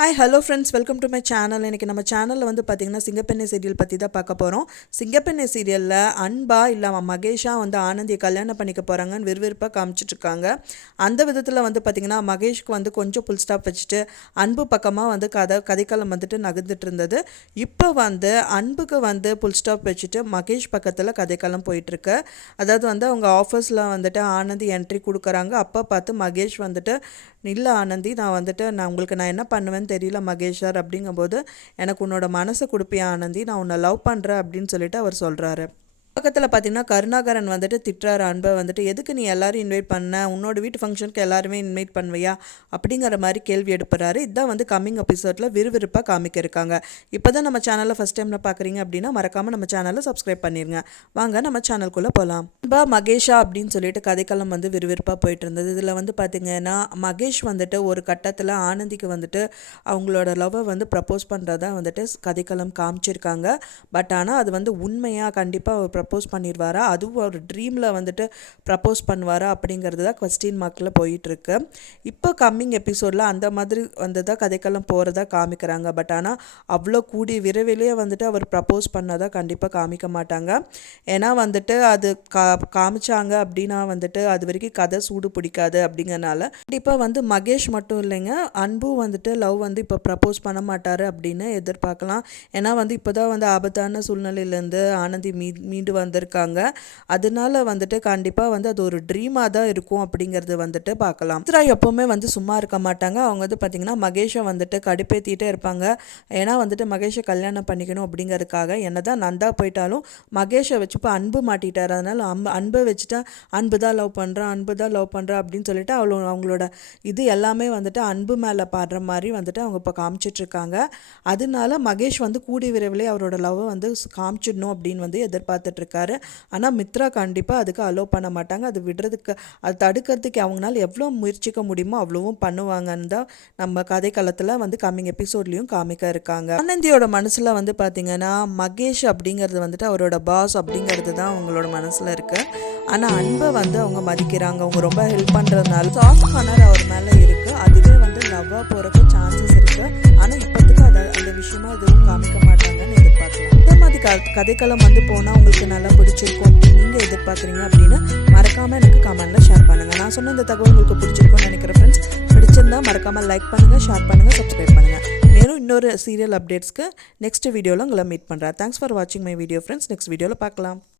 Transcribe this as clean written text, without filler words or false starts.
Hi hello friends, welcome to my channel. இன்றைக்கி நம்ம சேனலில் வந்து பார்த்திங்கன்னா சிங்கப்பெண்ணை சீரியல் பற்றி தான் பார்க்க போகிறோம். சிங்கப்பெண்ணை சீரியலில் அன்பா இல்லை மகேஷா வந்து ஆனந்தியை கல்யாணம் பண்ணிக்க போகிறாங்கன்னு விறுவிறுப்பாக காமிச்சிட்ருக்காங்க. அந்த விதத்தில் வந்து பார்த்திங்கன்னா மகேஷ்க்கு வந்து கொஞ்சம் புல் ஸ்டாப் வச்சுட்டு அன்பு பக்கமாக வந்து கதைக்களம் வந்துட்டு நகர்ந்துட்டு இருந்தது. இப்போ வந்து அன்புக்கு வந்து புல் ஸ்டாப் வச்சுட்டு மகேஷ் பக்கத்தில் கதைக்களம் போயிட்டுருக்கு. அதாவது வந்து அவங்க ஆஃபீஸில் வந்துட்டு ஆனந்தி என்ட்ரி கொடுக்குறாங்க. அப்போ பார்த்து மகேஷ் வந்துட்டு, இல்லை ஆனந்தி, நான் உங்களுக்கு என்ன பண்ணுவேன்னு தெரியல மகேஷ் சார் அப்படிங்கும்போது, எனக்கு உன்னோட மனசை கொடுப்பியா ஆனந்தி, நான் உன்னை லவ் பண்ணுறேன் அப்படின்னு சொல்லிட்டு அவர் சொல்கிறாரு. பக்கத்தில் பார்த்தீங்கன்னா கருணாகரன் வந்துட்டு திட்டுறாரு அன்பை வந்துட்டு, எதுக்கு நீ எல்லாரும் இன்வைட் பண்ண, உன்னோட வீட்டு ஃபங்க்ஷனுக்கு எல்லாருமே இன்வைட் பண்ணுவையா அப்படிங்கிற மாதிரி கேள்வி எழுப்புறாரு. இதுதான் வந்து கம்மிங் எபிசோடில் விறுவிறுப்பாக காமிக்க இருக்காங்க. இப்போ தான் நம்ம சேனலில் ஃபஸ்ட் டைமில் பார்க்குறீங்க அப்படின்னா மறக்காமல் நம்ம சேனலை சப்ஸ்கிரைப் பண்ணிடுங்க. வாங்க நம்ம சேனலுக்குள்ளே போகலாம். அன்பா மகேஷா அப்படின்னு சொல்லிட்டு கதைக்களம் வந்து விறுவிறுப்பாக போயிட்டு இருந்தது. இதில் வந்து பார்த்திங்கன்னா மகேஷ் வந்துட்டு ஒரு கட்டத்தில் ஆனந்திக்கு வந்துட்டு அவங்களோட லவ்வை வந்து ப்ரப்போஸ் பண்ணுறதா வந்துட்டு கதைக்களம் காமிச்சிருக்காங்க. பட் ஆனால் அது வந்து உண்மையாக கண்டிப்பாக ப்ரப்போஸ் பண்ணிடுவாரா, அதுவும் ஒரு ட்ரீமில் வந்துட்டு ப்ரப்போஸ் பண்ணுவாரா அப்படிங்கிறது தான் கொஸ்டின் மார்க்கில் போயிட்டுருக்கு. இப்போ கம்மிங் எபிசோடில் அந்த மாதிரி வந்து தான் கதைக்கெல்லாம் போகிறதா காமிக்கிறாங்க. பட் ஆனால் அவ்வளோ கூடிய விரைவிலேயே வந்துட்டு அவர் ப்ரப்போஸ் பண்ணதாக கண்டிப்பாக காமிக்க மாட்டாங்க. ஏன்னா வந்துட்டு அது காமிச்சாங்க அப்படின்னா வந்துட்டு அது வரைக்கும் கதை சூடு பிடிக்காது. அப்படிங்கிறனால கண்டிப்பாக வந்து மகேஷ் மட்டும் இல்லைங்க, அன்பும் வந்துட்டு லவ் வந்து இப்போ ப்ரப்போஸ் பண்ண மாட்டார் அப்படின்னு எதிர்பார்க்கலாம். ஏன்னா வந்து இப்போ தான் வந்து ஆபத்தான சூழ்நிலையிலேருந்து ஆனந்தி மீண்டு வந்திருக்காங்க. அதனால வந்துட்டு கண்டிப்பாக வந்து அது ஒரு ட்ரீமாக தான் இருக்கும் அப்படிங்கிறது வந்துட்டு பார்க்கலாம். சித்ரா எப்போவுமே வந்து சும்மா இருக்க மாட்டாங்க. அவங்க வந்து பார்த்திங்கன்னா மகேஷை வந்துட்டு கடுப்பேற்றிட்டே இருப்பாங்க. ஏன்னா வந்துட்டு மகேஷை கல்யாணம் பண்ணிக்கணும் அப்படிங்கிறதுக்காக. என்னதான் நந்தா போயிட்டாலும் மகேஷை வச்சு இப்போ அன்பு மாட்டிட்டார். அதனால் அன்பை வச்சுட்டா அன்பு தான் லவ் பண்ணுறான் அப்படின்னு சொல்லிட்டு அவங்களோட இது எல்லாமே வந்துட்டு அன்பு மேலே பாடுற மாதிரி வந்துட்டு அவங்க இப்போ காமிச்சிட்ருக்காங்க. அதனால மகேஷ் வந்து கூடிய விரைவிலே அவரோட லவ்வை வந்து காமிச்சிடணும் அப்படின்னு வந்து எதிர்பார்த்துட்ருக்காரு. ஆனால் மித்ரா கண்டிப்பாக அதுக்கு அலோவ் பண்ண மாட்டாங்க. அது விடுறதுக்கு, அது தடுக்கிறதுக்கு அவங்களால எவ்வளோ முயற்சிக்க முடியுமோ அவ்வளவும் பண்ணுவாங்கன்னு தான் நம்ம கதைக்களத்தில் வந்து கம்மிங் எபிசோட்லேயும் காமிக்க இருக்காங்க. ஆனந்தியோட மனசில் வந்து பார்த்திங்கன்னா மகேஷ் அப்படிங்கிறது வந்துட்டு அவரோட பாஸ் அப்படிங்கிறது தான் அவங்களோட மனசில் இருக்குது. ஆனால் அன்பை வந்து அவங்க மதிக்கிறாங்க. அவங்க ரொம்ப ஹெல்ப் பண்ணுறதுனால சாஃப்ட் கார்னர் அவர் மேலே இருக்குது. அதுவே வந்து லவ்வாக போகிறதுக்கு சான்சஸ் இருக்குது. ஆனால் இப்போதுக்கு அந்த விஷயமா எதுவும் காமிக்க மாட்டாங்கன்னு எதிர்பார்க்கலாம். இந்த மாதிரி கதைக்களம் வந்து போனால் உங்களுக்கு நல்லா பிடிச்சிருக்கும் அப்படின்னு நீங்கள் எதிர்பார்க்குறீங்க அப்படின்னு மறக்காமல் எனக்கு கமெண்ட்டில் ஷேர் பண்ணுங்கள். நான் சொன்ன இந்த தகவல் உங்களுக்கு பிடிச்சிருக்கும்னு நினைக்கிறேன் ஃப்ரெண்ட்ஸ். பிடிச்சிருந்தா மறக்காமல் லைக் பண்ணுங்கள், ஷேர் பண்ணுங்கள், சப்ஸ்கிரைப் பண்ணுங்கள். மேலும் இன்னொரு சீரியல் அப்டேட்ஸ்க்கு நெக்ஸ்ட் வீடியோவில் உங்களை மீட் பண்ணுறேன். தேங்க்ஸ் ஃபார் வாட்சிங் மை வீடியோ ஃப்ரெண்ட்ஸ். நெக்ஸ்ட் வீடியோவில் பார்க்கலாம்.